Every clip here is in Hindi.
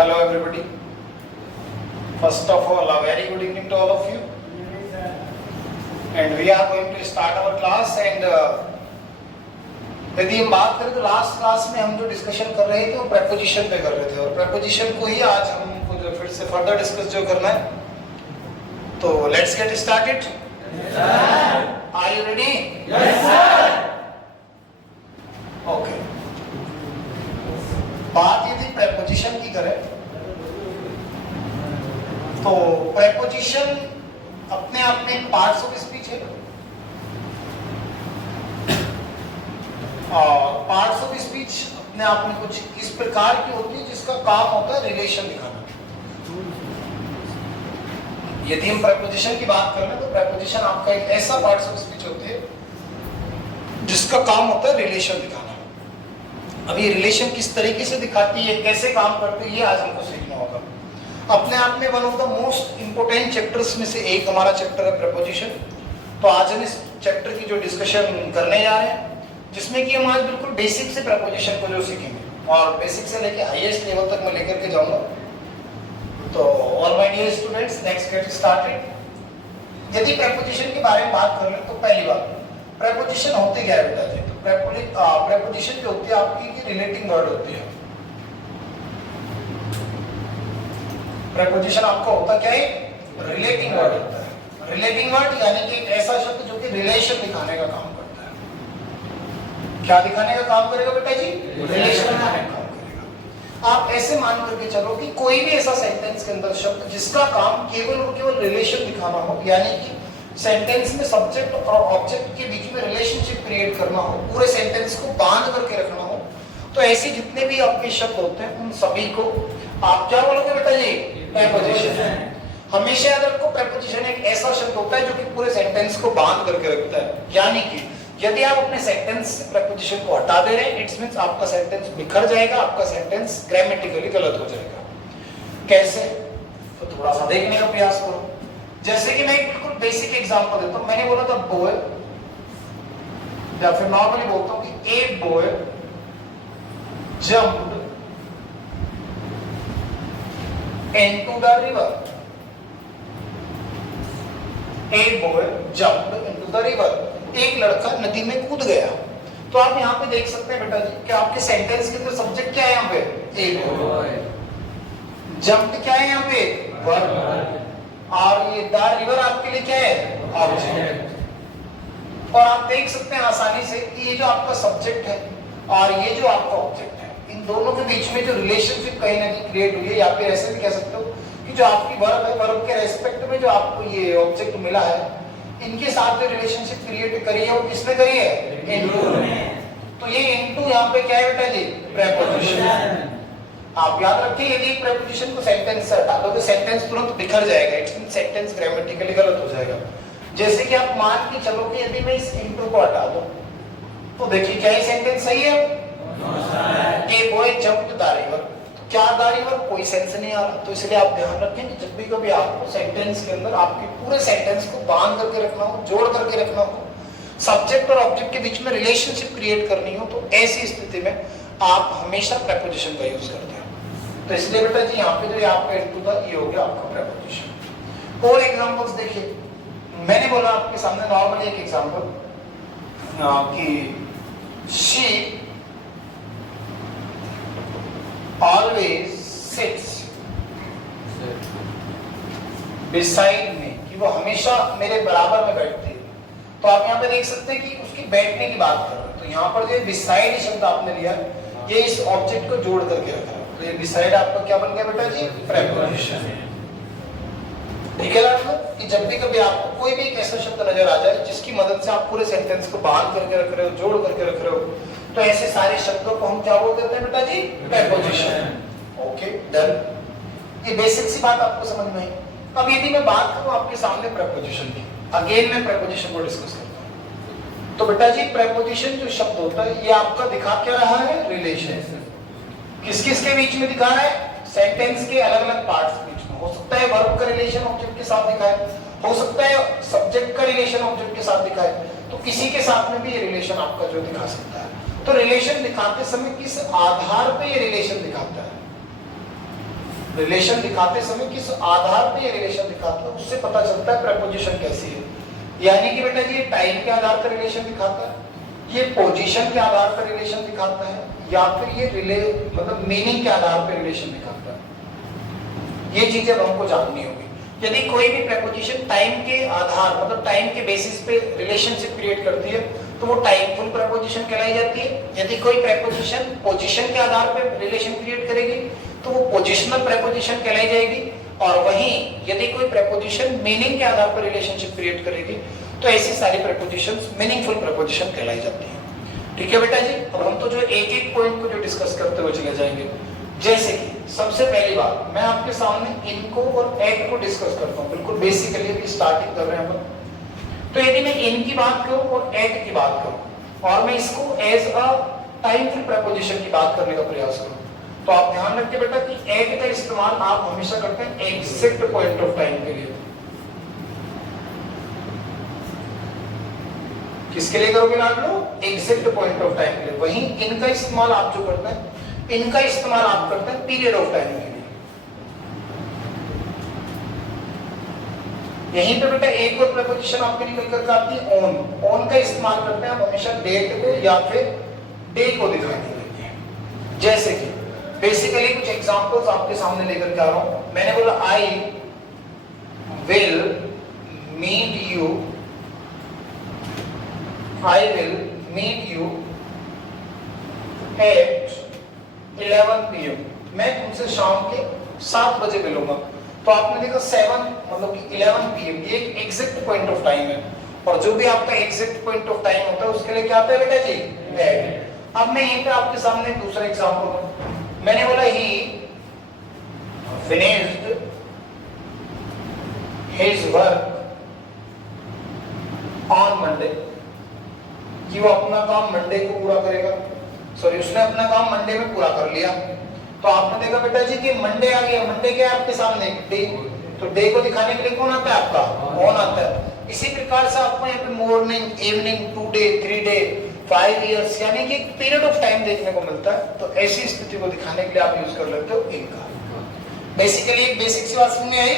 Hello everybody. First of all, a very good evening to all of you. And we are going to start our class. And यदि हम बात करें तो लास्ट क्लास में हम जो डिस्कशन कर रहे थे वो प्रेपोजिशन पे कर रहे थे, और प्रेपोजिशन को ही आज हमको जो फिर से फर्दर डिस्कस जो करना है. तो let's get started. Are you ready? Yes sir. Okay. बात यदि प्रेपोजिशन की करें तो प्रेपोजिशन अपने आप में पार्ट्स ऑफ स्पीच है. और पार्ट्स ऑफ स्पीच अपने आप में कुछ इस प्रकार की होती है जिसका काम होता है रिलेशन दिखाना. यदि हम प्रेपोजिशन की बात कर लें तो प्रेपोजिशन आपका एक ऐसा पार्ट्स ऑफ स्पीच होती है जिसका काम होता है रिलेशन दिखाना. अब ये रिलेशन किस तरीके से दिखाती है, कैसे काम करती है, ये आज हमको सीखना होगा. अपने आप में one of the most important chapters में से एक हमारा चैप्टर है प्रेपोजिशन. तो आज हम इस चैप्टर की जो डिस्कशन करने जा रहे हैं, जिसमें कि हम आज बिल्कुल बेसिक से प्रेपोजिशन को जो सीखेंगे, और बेसिक से लेके हाईएस्ट लेवल तक मैं लेकर के जाऊंगा. तो all my dear students, let's get started. यदि प्रेपोजिशन के बारे में बात कर लें तो पहली बात, प्रेपोजिशन होते क्या है बेटा जी? तो प्रेपोजिशन जो होती है आपकी की रिलेटिंग वर्ड होती है. प्रेपोजिशन आपका होता क्या है? रिलेटिंग वर्ड होता है. रिलेटिंग वर्ड यानी कि एक ऐसा शब्द जो कि रिलेशन दिखाने का काम करता है. क्या दिखाने का काम करेगा बेटा जी? रिलेशन दिखाने का काम करेगा. आप ऐसे मान करके चलो कि कोई भी ऐसा सेंटेंस के अंदर शब्द जिसका काम केवल और केवल रिलेशन दिखाना हो, यानी कि सेंटेंस में सब्जेक्ट और ऑब्जेक्ट के बीच में रिलेशनशिप क्रिएट करना हो, पूरे सेंटेंस को बांध करके रखना हो, तो ऐसे जितने भी आपके शब्द होते हैं उन सभी को आप क्या बोलोगे बेटा जी? प्रेपोजिशन. हमेशा याद रखो, प्रेपोजिशन एक ऐसा शब्द होता है जो कि पूरे सेंटेंस को बांध करके रखता है. यानी कि यदि आप अपने सेंटेंस से प्रेपोजिशन को हटा दे रहे हैं, इट्स मींस आपका सेंटेंस बिखर जाएगा, आपका सेंटेंस ग्रामेटिकली गलत हो जाएगा. कैसे? तो थोड़ा सा देखने का प्रयास करो. जैसे कि मैं एक बिल्कुल बेसिक एग्जांपल देता हूं. मैंने बोला था बॉय, या फिर नॉर्मली बोलता हूं कि a boy jumped into the river. A boy jumped into the river. एक लड़का नदी में कूद गया. तो आप यहाँ पे देख सकते हैं बेटा जी कि आपके सेंटेंस के अंदर सब्जेक्ट क्या है यहाँ पे? A boy. Jumped क्या है यहाँ पे? Verb. और ये the river आपके लिए क्या है? Object. और आप देख सकते हैं आसानी से कि ये जो आपका सब्जेक्ट है और ये जो आपका ऑब्जेक्ट है, इन दोनों के बीच में जो रिलेशनशिप कहीं ना कहीं क्रिएट हुई है, या फिर ऐसे भी कह सकते हो कि जो आपकी वर्ब है, वर्ब के रेस्पेक्ट में जो आपको ये ऑब्जेक्ट मिला है, इनके साथ जो रिलेशनशिप क्रिएट करी है वो किसने करी है? इनटू ने. तो ये इनटू यहाँ पे क्या है बेटा जी? प्रेपोजिशन. आप याद रखिए, यदि प्रेपोजिशन को सेंटेंस से हटा दो तो सेंटेंस तुरंत बिखर जाएगा. इट्स मींस सेंटेंस ग्रामेटिकली गलत हो जाएगा. जैसे कि आप मान के चलो कि यदि मैं इस इनटू को हटा दूं तो देखिए क्या ये सेंटेंस सही है? A boy jumped the river. क्या द रिवर? कोई सेंस नहीं आ रहा. तो इसलिए आप ध्यान रखें कि जब भी कभी आपको सेंटेंस के अंदर आपके पूरे सेंटेंस को बांध करके रखना हो, जोड़ करके रखना हो, सब्जेक्ट और ऑब्जेक्ट के बीच में रिलेशनशिप क्रिएट करनी हो, तो ऐसी स्थिति में आप हमेशा प्रेपोजिशन का यूज करते हैं. तो इसलिए बेटा जी यहाँ पे जो आपका इनटू था ये हो गया आपका प्रेपोजिशन. और एग्जांपल्स देखिए, मैंने बोला आपके सामने नॉर्मली एक एग्जांपल कि she always sits beside me, कि वो हमेशा मेरे बराबर में बैठती है. तो आप यहाँ पे देख सकते हैं कि उसकी बैठने की बात कर रहे हैं. तो यहाँ पर जो beside शब्द आपने लिया, ये इस ऑब्जेक्ट को जोड़ करके रखा है. तो ये beside आपका क्या बन गया बेटा जी? प्रेपोजिशन. ठीक है ना? कि जब भी कभी आपको कोई भी एक ऐसा शब्द नजर आ जाए जिसकी मदद से आप पूरे सेंटेंस को बांध करके रख रहे हो, जोड़ करके रख रहे हो, तो ऐसे सारे शब्दों को हम क्या बोल देते हैं बेटा जी? प्रेपोजिशन. Okay, done. ये बेसिक सी बात आपको समझ में आई. अब यदि मैं बात करूं आपके सामने प्रेपोजिशन की, अगेन मैं प्रेपोजिशन को डिस्कस करता हूं. तो बेटा जी प्रेपोजिशन जो शब्द होता है ये आपका दिखा क्या रहा है? रिलेशन. किस किस के बीच में दिखा रहा है? सेंटेंस के अलग अलग पार्ट्स के बीच में. हो सकता है वर्ब का रिलेशन ऑब्जेक्ट के साथ दिखाए, हो सकता है सब्जेक्ट का रिलेशन ऑब्जेक्ट के साथ दिखाए, तो किसी के साथ में भी ये रिलेशन आपका जो दिखा सकता है. तो रिलेशन दिखाते समय किस आधार पे ये रिलेशन दिखाता है? रिलेशन दिखाते समय किस आधार पे ये रिलेशन दिखाता है उससे पता चलता है प्रेपोजिशन कैसी है। यानी कि बेटा जी ये टाइम के आधार पर रिलेशन दिखाता है, ये पोजीशन के आधार पर रिलेशन दिखाता है, या फिर ये मतलब मीनिंग के आधार पर रिलेशन दिखाता है। ये चीजें अब हमको जाननी होगी। यदि कोई भी प्रेपोजिशन टाइम के आधार मतलब टाइम के बेसिस पे रिलेशनशिप क्रिएट करती है तो वो टाइमफुल प्रेपोजिशन कहलाई जाती है। यदि कोई प्रेपोजिशन पोजीशन के आधार पर रिलेशन क्रिएट करेगी तो वो पोजिशनल प्रेपोजिशन कहलाई जाएगी। और वहीं यदि कोई प्रेपोजिशन मीनिंग के आधार पर रिलेशनशिप क्रिएट करेगी तो ऐसी सारी प्रेपोजिशंस मीनिंगफुल प्रेपोजिशन कहलाई जाती है। ठीक है बेटा जी, अब हम तो जो एक एक पॉइंट को जो डिस्कस करते हुए चले जाएंगे। जैसे कि सबसे पहली बात मैं आपके सामने इनको और एट को डिस्कस करता हूँ, बिल्कुल बेसिकली अभी स्टार्टिंग कर रहे हैं हम। तो यदि मैं इन की बात करूं और एट की बात करूं और मैं इसको एज अ टाइमफुल प्रेपोजिशन की बात करने का प्रयास करूं तो आप ध्यान रखिए बेटा कि एट का इस्तेमाल आप हमेशा करते हैं एग्जैक्ट पॉइंट ऑफ टाइम के लिए। किसके लिए करोगे लाड लोग? एग्जैक्ट पॉइंट ऑफ टाइम के लिए। वहीं इनका इस्तेमाल आप जो करते हैं इनका इस्तेमाल आप करते हैं पीरियड ऑफ टाइम के लिए। यहीं पे बेटा एक और प्रेपोजिशन आपके निकल कर आती है ऑन। ऑन का इस्तेमाल करते हैं आप हमेशा डेट को या फिर डे को दिखाने के लिए। जैसे कि बेसिकली कुछ एग्जांपल्स आपके सामने लेकर के आ रहा हूं। मैंने बोला I will meet you, I will meet you at 11 PM। मैं तुमसे शाम के 7 बजे मिलूंगा। तो आपने देखा 7 मतलब कि 11 PM ये एक एग्जैक्ट पॉइंट ऑफ टाइम है। और जो भी आपका एग्जैक्ट पॉइंट ऑफ टाइम होता है उसके लिए क्या आता है बेटा जी? एट। अब मैं यहीं पे आपके सामने दूसरा एग्जांपल दूं। मैंने बोला ही finished his work on Monday, कि वो अपना काम मंडे को पूरा करेगा। सॉरी उसने अपना काम मंडे में पूरा कर लिया। तो आपने देखा बेटा जी कि मंडे आ गया। मंडे क्या है आपके सामने? डे। तो डे को दिखाने के लिए कौन आता है आपका? ऑन आता है। इसी प्रकार से आपको यहाँ पे morning, evening, 2 day, 3 day, 5 years यानी कि एक पीरियड ऑफ टाइम देखने को मिलता है। तो ऐसी स्थिति को दिखाने के लिए आप यूज कर लेते हो इनका। बेसिकली एक बेसिक सी बात समझ में आई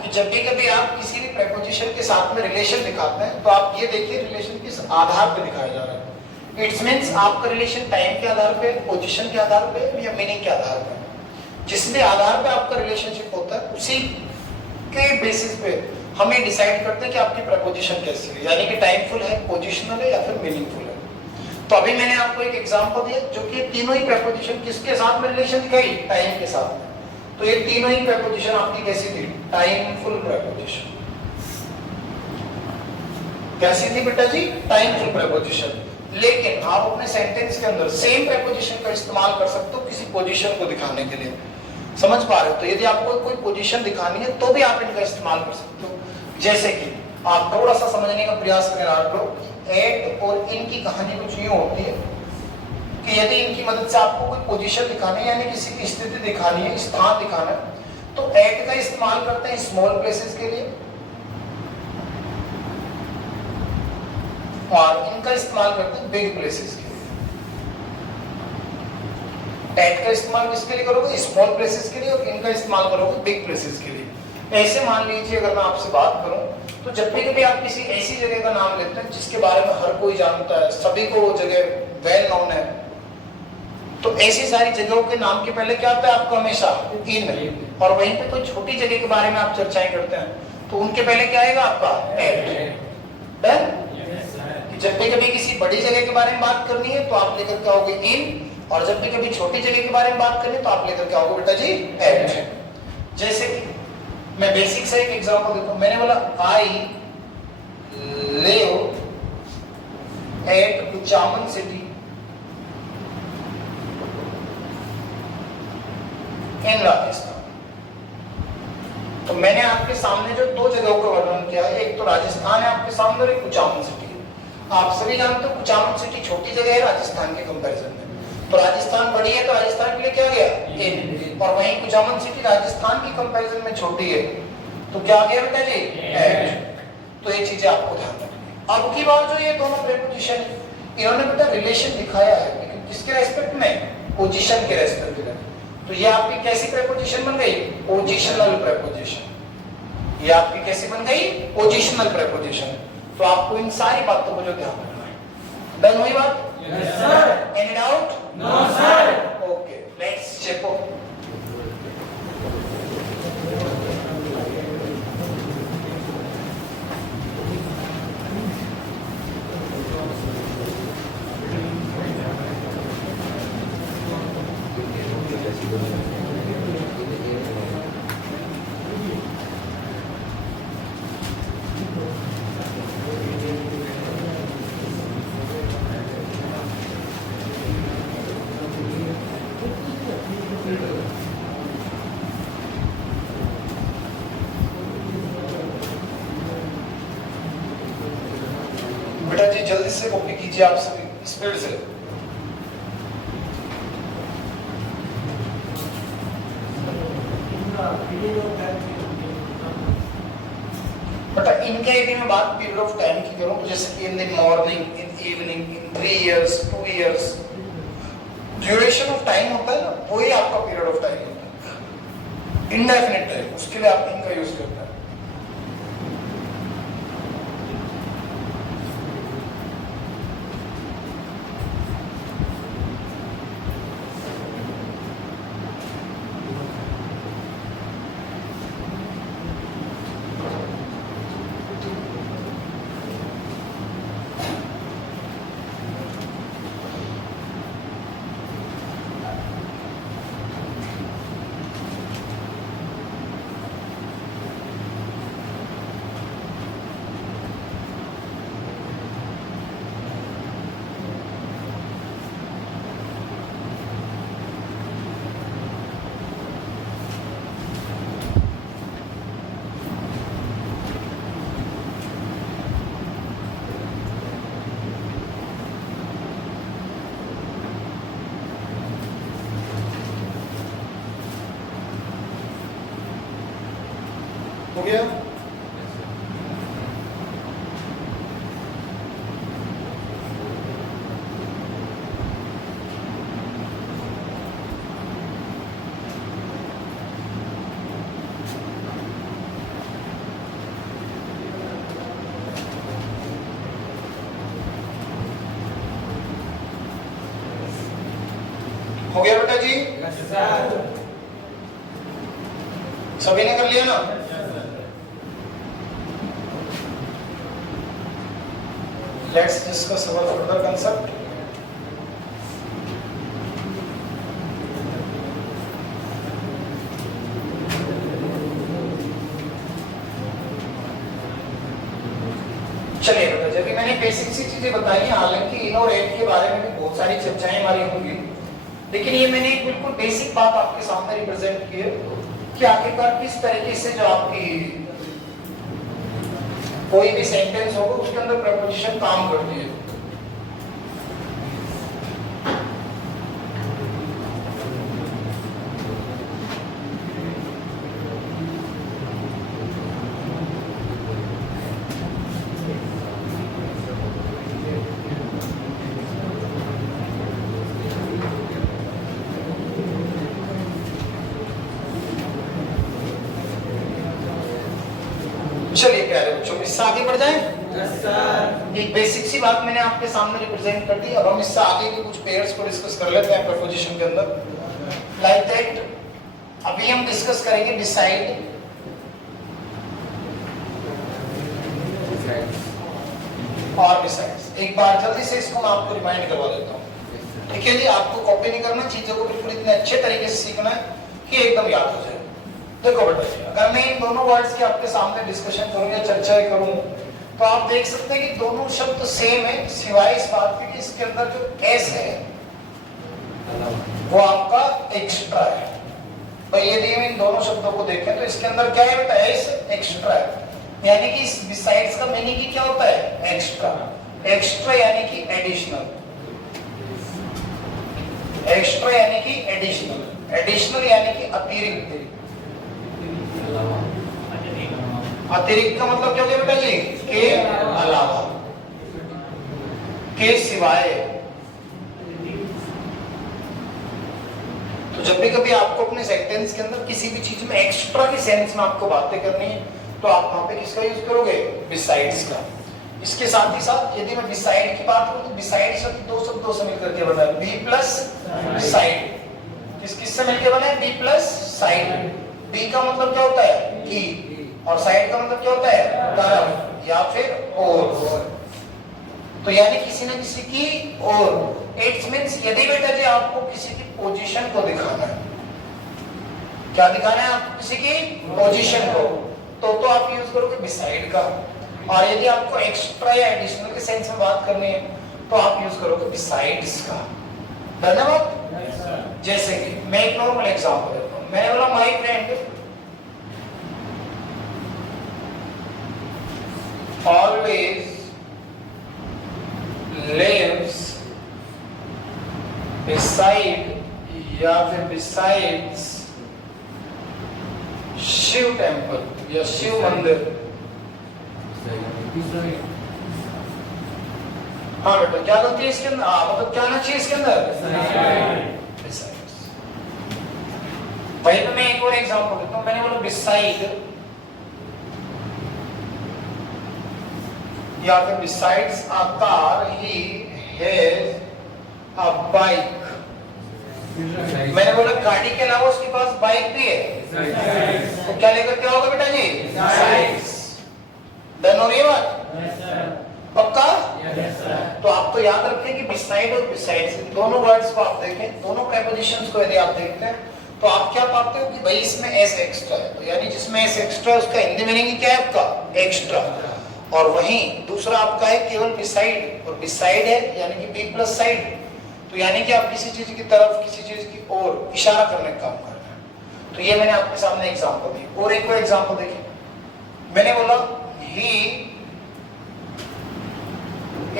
कि जब भी कभी आप किसी भी प्रेपोजिशन के साथ में रिलेशन दिखाते हैं तो आप ये देखिए रिलेशन किस आधार पे दिखाया जा रहा है। इट्स मींस आपका रिलेशन टाइम के आधार पे, पोजीशन के आधार पे या मीनिंग के आधार पे, जिस भी आधार पे आपका रिलेशनशिप होता है उसी के बेसिस पे हम ये डिसाइड करते हैं कि आपकी प्रेपोजिशन कैसी है, यानी कि टाइमफुल है, पोजिशनल है या फिर मीनिंगफुल है। तो अभी मैंने आपको एक एग्जांपल दिया जो कि तीनों ही प्रेपोजिशन किसके साथ में रिलेशन दिखाई? टाइम के साथ। तो ये तीनों ही प्रेपोजिशन आपकी कैसी थी? टाइमफुल प्रेपोजिशन। कैसी थी बेटा जी? टाइमफुल प्रेपोजिशन। लेकिन आप अपने सेंटेंस के अंदर सेम प्रेपोजिशन का इस्तेमाल कर सकते हो किसी पोजीशन को दिखाने के लिए। समझ पा रहे हो? तो यदि आपको कोई पोजीशन दिखानी है तो भी आप इनका इस्तेमाल कर सकते हो। जैसे कि आप थोड़ा सा समझने का प्रयास करें आप लोग, एट और इन की कहानी कुछ यूं होती है कि यदि इनकी मदद से आपको कोई पोजीशन दिखानी है यानी किसी की स्थिति दिखानी है, स्थान दिखाना है, तो एट का इस्तेमाल करते हैं स्मॉल प्लेसेस के लिए और इनका इस्तेमाल करते हैं बिग प्लेसेस के लिए। एट का इस्तेमाल किसके लिए करोगे? स्मॉल प्लेसेस के लिए, और इनका इस्तेमाल करोगे बिग प्लेसेस के लिए। ऐसे मान लीजिए अगर मैं आपसे बात करूं तो जब भी कभी आप किसी ऐसी जगह का नाम लेते हैं जिसके बारे में हर कोई जानता है, सभी को वो जगह वेल नोन है, तो ऐसी सारी जगहों के नाम के पहले क्या आता है आपको? हमेशा इन। और वहीं पे कोई छोटी जगह के बारे में आप चर्चाएं करते हैं तो उनके पहले क्या आएगा आपका? एट। डन? जब भी कभी किसी बड़ी जगह के बारे में बात करनी है तो आप लेकर के आओगे इन, और जब भी कभी छोटी जगह के बारे में बात करनी है तो आप लेकर के आओगे बेटा जी एट। जैसे कि मैं बेसिक से एक एग्जांपल देता हूं। मैंने बोला I live at Kuchaman city in Rajasthan. तो मैंने आपके सामने जो दो जगहों का वर्णन किया है, एक तो राजस्थान है आपके सामने और एक कुचामन सिटी है। आप सभी जानते हो कुचामन सिटी छोटी जगह है राजस्थान के कंपैरिजन में, तो राजस्थान बड़ी है तो राजस्थान के लिए क्या गया? इन। और वहीं कुचामन सिटी राजस्थान की कंपैरिजन में छोटी है तो क्या गया बेटा जी? एट। तो ये चीजें आपको ध्यान रखनी। अब की बार जो ये दोनों प्रीपोजिशन इन्होंने बेटा रिलेशन दिखाया है, लेकिन किसके रेस्पेक्ट में? पोजीशन के रेस्पेक्ट में। तो ये आपकी कैसी प्रेपोजिशन बन गई? Positional preposition. ये आपकी कैसी बन गई? Positional preposition. तो आपको इन सारी बातों को जो ध्यान रखना है। डन हुई बात? Yes sir. Any doubt? No sir. Okay, let's check out. बेटा जी जल्दी से कॉपी कीजिए, आप सभी स्पीड से। बेटा इनके यदि मैं बात पीरियड ऑफ टाइम की करूं तो जैसे कि in the morning, in evening, in 3 years, 2 years, duration of time होता है ना, वही आपका पीरियड ऑफ टाइम होता है। इंडेफिनिट टाइम, उसके लिए आप इनका यूज करते हैं। हो गया? हो गया बेटा जी? Yes sir. सभी ने कर लिया ना? Let's discuss our further concept. चलिए बेटा, जब भी मैंने बेसिक सी चीजें बताई हैं, हालांकि इन और एट के बारे में भी बहुत सारी चर्चाएं हमारी होंगी, लेकिन ये मैंने एक बिल्कुल बेसिक बात आपके सामने रिप्रेजेंट की है कि आखिरकार किस तरीके से जो आपकी कोई भी सेंटेंस होगा उसके अंदर प्रेपोजिशन काम करती है। चलिए प्यारे बच्चों, इससे आगे बढ़ जाएं। Yes sir. एक बेसिक सी बात मैंने आपके सामने रिप्रेजेंट कर दी। अब हम इससे आगे के कुछ पेयर्स को डिस्कस कर लेते हैं प्रीपोजिशन के अंदर। लाइक दैट अभी हम डिस्कस करेंगे डिसाइड और डिसाइड्स। एक बार जल्दी से इसको मैं आपको रिमाइंड करवा देता हूँ। ठीक है जी, आपको कॉपी नहीं करना, चीजों को बिल्कुल इतने अच्छे तरीके से सीखना है कि एकदम याद हो जाए। देखो बेटा, अगर मैं इन दोनों वर्ड्स की आपके सामने डिस्कशन करूं या चर्चा करूं तो आप देख सकते हैं कि दोनों शब्द सेम है, सिवाय इस बात के कि इसके अंदर जो एस है वो आपका एक्स्ट्रा है। भाई यदि हम इन दोनों शब्दों को देखें तो इसके अंदर क्या है बेटा? एस एक्स्ट्रा है, यानी कि इस बिसाइड्स का मीनिंग क्या होता है? एक्स्ट्रा। एक्स्ट्रा यानी कि एडिशनल, एक्स्ट्रा यानी कि एडिशनल, एडिशनल यानी कि अतिरिक्त। अतिरिक्त का मतलब क्या हो गया बेटा जी? के अलावा, के सिवाय। तो जब भी कभी आपको अपने सेंटेंस के अंदर किसी भी चीज में एक्स्ट्रा की सेंस में आपको बातें करनी है तो आप वहां पे किसका यूज करोगे? बिसाइड्स का। इसके साथ ही साथ यदि मैं बिसाइड की बात करूं तो बिसाइड शब्द दो शब्दों से मिलकर के बना है, बी प्लस साइड। किस से मिलकर बना है? B plus side. बी का मतलब क्या होता है? की, और साइड का मतलब क्या होता है? तरफ या फिर और। तो यानी किसी न किसी की और। इट्स मींस यदि बेटा जी आपको किसी की पोजीशन को दिखाना है, क्या दिखाना है आपको? किसी की पोजीशन को, तो आप यूज करोगे बिसाइड का। और यदि आपको एक्स्ट्रा या एडिशनल के सेंस में बात करनी है तो आप यूज करोगे बिसाइड्स का। धन्यवाद। जैसे कि मैं एक नॉर्मल एग्जांपल देता हूं। मैंने बोला my friend always lives beside या फिर besides शिव टेम्पल या शिव मंदिर। हाँ बेटा, क्या गलती है इसके अंदर? मतलब क्या आना चाहिए इसके अंदर? Besides। वहीं पे मैं एक और एग्जांपल देता हूँ। मैंने बोला beside या फिर besides a car he has a bike। मैंने बोला गाड़ी के अलावा उसके पास बाइक भी है, तो क्या लेकर के आओगे बेटा जी? besides। डन हो रही है बात? पक्का? तो आप तो याद रखें कि beside और besides इन दोनों वर्ड्स को आप देखें, दोनों प्रेपोजिशंस को यदि आप देखते हैं तो आप क्या पाते हो कि भाई इसमें एस एक्स्ट्रा है, तो यानी जिसमें एस एक्स्ट्रा है उसका हिंदी मीनिंग क्या है आपका? एक्स्ट्रा। और वहीं दूसरा आपका है केवल बिसाइड, और बिसाइड है यानी कि बी प्लस साइड, तो यानी कि आप किसी चीज की तरफ, किसी चीज की ओर इशारा करने का काम कर रहे हैं। तो ये मैंने आपके सामने एग्जांपल दी। और एक और एग्जांपल देखिए, मैंने बोला ही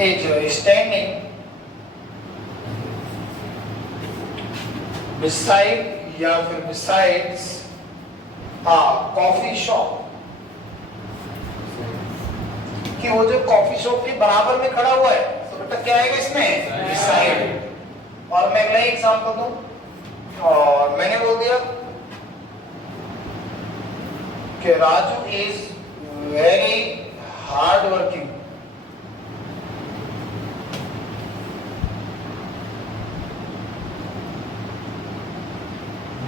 इज स्टैंडिंग बिसाइड या फिर बिसाइड्स आ कॉफी शॉप, कि वो जो कॉफी शॉप के बराबर में खड़ा हुआ है, तो बेटा क्या आएगा इसमें? बिसाइड। और मैं अगला एग्जांपल दूं, और मैंने बोल दिया कि Raju is very hard working.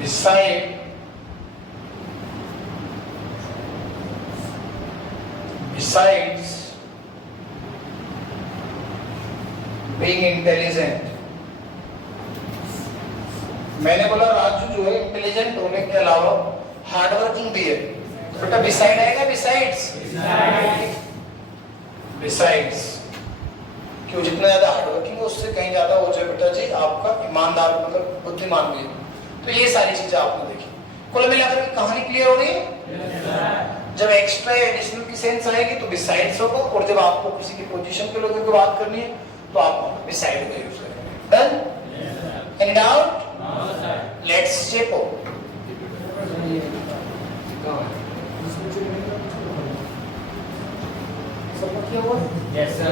Beside besides being intelligent, मैंने बोला राजू जो है इंटेलिजेंट होने के अलावा हार्डवर्किंग भी है, तो बेटा बिसाइड आएगा? बिसाइड्स। बिसाइड्स क्यों? जितना ज्यादा हार्डवर्किंग है उससे कहीं ज्यादा हो जाए बेटा जी आपका ईमानदार, मतलब बुद्धिमान भी है। तो ये सारी चीजें आपने देखी। कुल मिलाकर के कहानी क्लियर हो रही है? जब एक्स्ट्रा एडिशनल की सेंस आएगी तो बिसाइड्स होगा, और जब आपको किसी की पोजीशन के लोगों की बात करनी है तो आप बिसाइड का यूज करेंगे। Done? Any doubt? Let's check out. Yes, sir.